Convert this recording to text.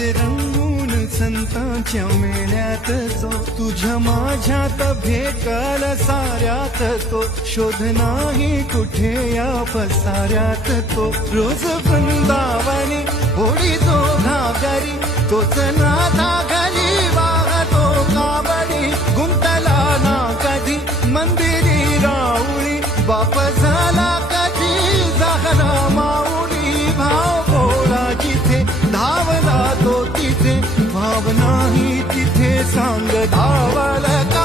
असे रंगून संतांच्या मेळ्यात जो तुझ्या माझ्यात भेटल साऱ्यात तो शोध नाही कुठे या पसाऱ्यात तो रोज वृंदावनी होडी तो घागरी तोच नाथा घरी वाहतो कावडी गुंतला ना कधी मंदिरी राऊळी बाप झाला कधी झाला माऊली भाव भोळा जिथे धावला तो तिथे भाव नाही तिथे सांग धावल का